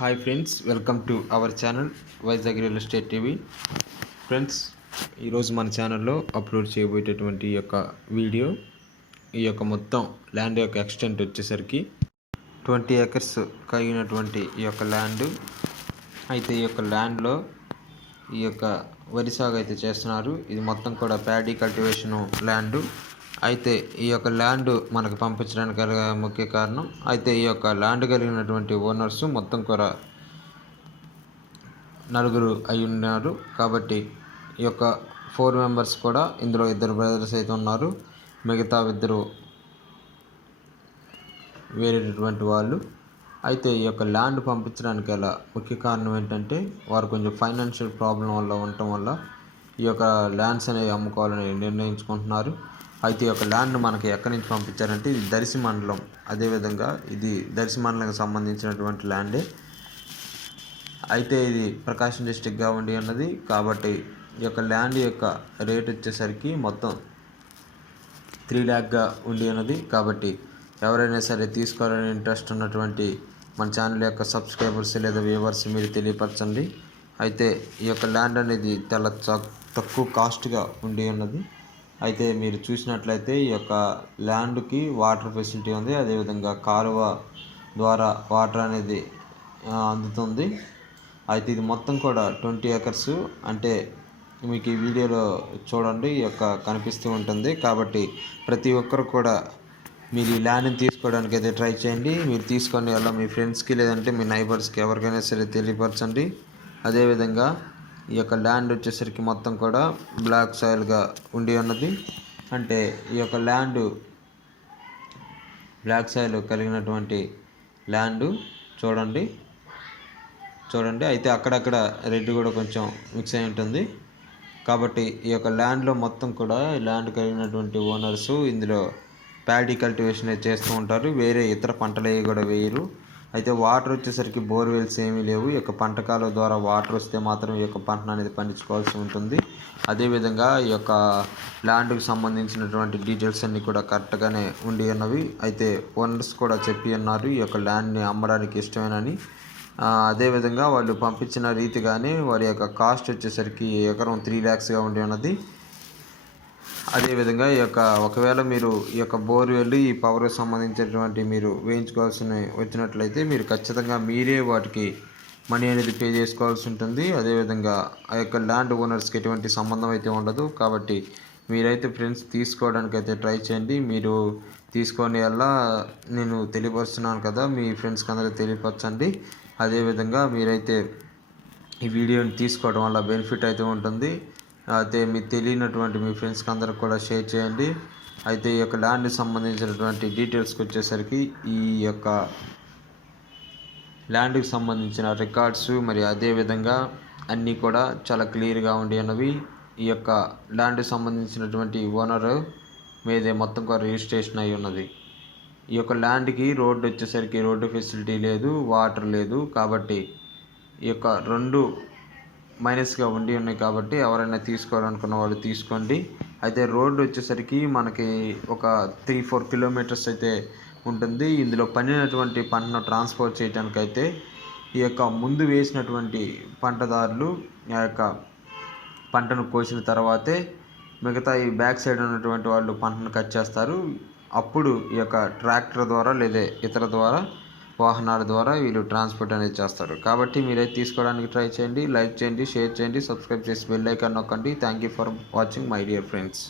Hi friends welcome to our channel Vizag real estate TV. Friends ఈరోజు మన ఛానల్లో upload చేయబోయేటటువంటి ఈ యొక్క వీడియో ఈ యొక్క మొత్తం ల్యాండ్ యొక్క ఎక్స్టెంట్ వచ్చేసరికి ట్వంటీ ఎకర్స్ కలిగినటువంటి ఈ యొక్క ల్యాండ్. అయితే ఈ యొక్క ల్యాండ్లో ఈ యొక్క వరి సాగు అయితే చేస్తున్నారు. ఇది మొత్తం కూడా ప్యాడీ కల్టివేషన్ ల్యాండ్. అయితే ఈ యొక్క ల్యాండ్ మనకు పంపించడానికి గల ముఖ్య కారణం అయితే ఈ యొక్క ల్యాండ్ కలిగినటువంటి ఓనర్స్ మొత్తం కూడా నలుగురు అయి ఉన్నారు. కాబట్టి ఈ యొక్క ఫోర్ మెంబర్స్ కూడా ఇందులో ఇద్దరు బ్రదర్స్ అయితే ఉన్నారు. మిగతా ఇద్దరు వేరేటటువంటి వాళ్ళు. అయితే ఈ యొక్క ల్యాండ్ పంపించడానికి గల ముఖ్య కారణం ఏంటంటే వారు కొంచెం ఫైనాన్షియల్ ప్రాబ్లం వల్ల ఉండటం వల్ల ఈ యొక్క ల్యాండ్స్ అనేవి అమ్ముకోవాలని నిర్ణయించుకుంటున్నారు. అయితే ఈ యొక్క ల్యాండ్ మనకి ఎక్కడి నుంచి పంపించారంటే ఇది దర్శి మండలం. అదేవిధంగా ఇది దర్శి మండలంకి సంబంధించినటువంటి ల్యాండే. అయితే ఇది ప్రకాశం డిస్టిక్గా ఉండి ఉన్నది. కాబట్టి ఈ యొక్క ల్యాండ్ యొక్క రేట్ వచ్చేసరికి మొత్తం త్రీ ల్యాక్గా ఉండి ఉన్నది. కాబట్టి ఎవరైనా సరే తీసుకోవాలని ఇంట్రెస్ట్ ఉన్నటువంటి మన ఛానల్ యొక్క సబ్స్క్రైబర్స్ లేదా వ్యూవర్స్ మీరు తెలియపరచండి. అయితే ఈ యొక్క ల్యాండ్ అనేది చాలా తక్కువ కాస్ట్గా ఉండి ఉన్నది. అయితే మీరు చూసినట్లయితే ఈ యొక్క ల్యాండ్కి వాటర్ ఫెసిలిటీ ఉంది. అదేవిధంగా కాలువ ద్వారా వాటర్ అనేది అందుతుంది. అయితే ఇది మొత్తం కూడా ట్వంటీ ఎకర్స్. అంటే మీకు ఈ వీడియోలో చూడండి ఈ యొక్క కనిపిస్తూ ఉంటుంది. కాబట్టి ప్రతి ఒక్కరు కూడా మీరు ఈ ల్యాండ్ని తీసుకోవడానికి అయితే ట్రై చేయండి. మీరు తీసుకొని అలా మీ ఫ్రెండ్స్కి లేదంటే మీ నైబర్స్కి ఎవరికైనా సరే తెలియపరచండి. అదేవిధంగా ఈ యొక్క ల్యాండ్ వచ్చేసరికి మొత్తం కూడా బ్లాక్ సాయిల్గా ఉండి ఉన్నది. అంటే ఈ యొక్క ల్యాండ్ బ్లాక్ సాయిల్ కలిగినటువంటి ల్యాండ్ చూడండి. చూడండి. అయితే అక్కడక్కడ రెడ్ కూడా కొంచెం మిక్స్ అయి ఉంటుంది. కాబట్టి ఈ యొక్క ల్యాండ్లో మొత్తం కూడా ల్యాండ్ కలిగినటువంటి ఓనర్స్ ఇందులో ప్యాడీ కల్టివేషన్ చేస్తూ ఉంటారు. వేరే ఇతర పంటలు అవి కూడా వేయరు. అయితే వాటర్ వచ్చేసరికి బోర్వెల్స్ ఏమీ లేవు. ఈ యొక్క పంటకాల ద్వారా వాటర్ వస్తే మాత్రం ఈ యొక్క పంటను అనేది పండించుకోవాల్సి ఉంటుంది. అదేవిధంగా ఈ యొక్క ల్యాండ్కి సంబంధించినటువంటి డీటెయిల్స్ అన్నీ కూడా కరెక్ట్గానే ఉండి ఉన్నవి. అయితే ఓనర్స్ కూడా చెప్పి ఉన్నారు ఈ యొక్క ల్యాండ్ని అమ్మడానికి ఇష్టమేనని. అదేవిధంగా వాళ్ళు పంపించిన రీతిగానే వారి యొక్క కాస్ట్ వచ్చేసరికి ఎకరం త్రీ ల్యాక్స్గా ఉండి ఉన్నది. అదేవిధంగా ఈ యొక్క ఒకవేళ మీరు ఈ యొక్క బోర్వెల్ ఈ పవర్కి సంబంధించినటువంటి మీరు వేయించుకోవాల్సిన వచ్చినట్లయితే మీరు ఖచ్చితంగా మీరే వాటికి మనీ అనేది పే చేసుకోవాల్సి ఉంటుంది. అదేవిధంగా ఆ యొక్క ల్యాండ్ ఓనర్స్కి ఎటువంటి సంబంధం అయితే ఉండదు. కాబట్టి మీరైతే ఫ్రెండ్స్ తీసుకోవడానికి అయితే ట్రై చేయండి. మీరు తీసుకొని వల్ల నేను తెలియపరుస్తున్నాను కదా మీ ఫ్రెండ్స్కి అందరికీ తెలియపరచండి. అదేవిధంగా మీరైతే ఈ వీడియోని తీసుకోవడం వల్ల బెనిఫిట్ అయితే ఉంటుంది. అయితే మీకు తెలియనటువంటి మీ ఫ్రెండ్స్కి అందరికి కూడా షేర్ చేయండి. అయితే ఈ యొక్క ల్యాండ్కి సంబంధించినటువంటి డీటెయిల్స్కి వచ్చేసరికి ఈ యొక్క ల్యాండ్కి సంబంధించిన రికార్డ్స్ మరి అదేవిధంగా అన్నీ కూడా చాలా క్లియర్గా ఉండి ఉన్నవి. ఈ యొక్క ల్యాండ్కి సంబంధించినటువంటి ఓనర్ మీదే మొత్తం కూడా రిజిస్ట్రేషన్ అయి ఉన్నది. ఈ యొక్క ల్యాండ్కి రోడ్డు వచ్చేసరికి రోడ్డు ఫెసిలిటీ లేదు వాటర్ లేదు కాబట్టి ఈ యొక్క రెండు మైనస్గా ఉండి ఉన్నాయి కాబట్టి ఎవరైనా తీసుకోవాలనుకున్న వాళ్ళు తీసుకోండి. అయితే రోడ్డు వచ్చేసరికి మనకి ఒక త్రీ ఫోర్ కిలోమీటర్స్ అయితే ఉంటుంది. ఇందులో పండినటువంటి పంటను ట్రాన్స్పోర్ట్ చేయడానికి అయితే ఈ యొక్క ముందు వేసినటువంటి పంటదారులు ఆ యొక్క పంటను కోసిన తర్వాతే మిగతా ఈ బ్యాక్ సైడ్ ఉన్నటువంటి వాళ్ళు పంటను కట్ చేస్తారు. అప్పుడు ఈ యొక్క ట్రాక్టర్ ద్వారా లేదా ఇతర ద్వారా వాహనాల ద్వారా వీళ్ళు ట్రాన్స్పోర్ట్ అనేది చేస్తారు. కాబట్టి మీరైతే తీసుకోవడానికి ట్రై చేయండి లైక్ చేయండి షేర్ చేయండి సబ్స్క్రైబ్ చేసి బెల్ ఐకాన్ నొక్కండి. Thank you for watching my dear friends.